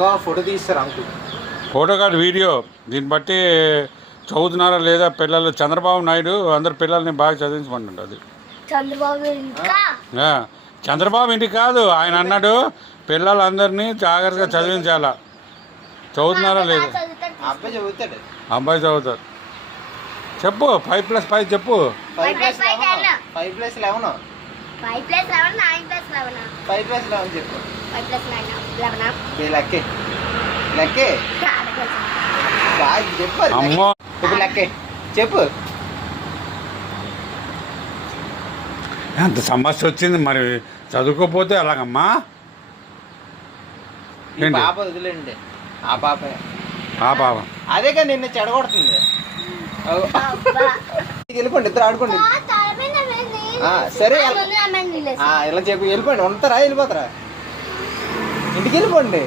Photo తీస్తారు uncle. Photo కాదు video. దీన్ని బట్టి చదువుతున్నారా లేదా పిల్లలు? చంద్రబాబు నాయుడు అందరు పిల్లల్ని బాగా చదివించమంటుండు అది. చంద్రబాబు ఇంటికి? కాదు. ఆయన అన్నాడు పిల్లలందరినీ జాగ్రత్తగా చదివించాలా. చదువుతున్నారా లేదా? అబ్బాయి చదువుతాడు. చెప్పు ఫైవ్ ప్లస్ ఫైవ్ చెప్పు. Five plus eleven. Five plus eleven five plus eleven nine plus eleven five plus eleven చెప్పు. ఫైవ్ ప్లస్ నైన్ లెవెన్ ఇది లెక్కే? లెక్కే? బాగా చెప్పు. అది. అమ్మో. ఇప్పుడు లెక్కే. చెప్పు. ఎంత సమస్య వచ్చింది మరి? చదువుకోపోతే అలాగమ్మా? పాప వదిలేండి ఆ పాప. ఆ బాబా అదే కదా నిన్ను చెడగొడుతుంది. వెళ్ళిపోండి ఇద్దరు ఆడుకోండి. సరే. ఆ, ఇలా చెప్పి. వెళ్ళిపోండి ఉంటారా? వెళ్ళిపోతారా? ఇంటికి వెళ్ళిపోండి.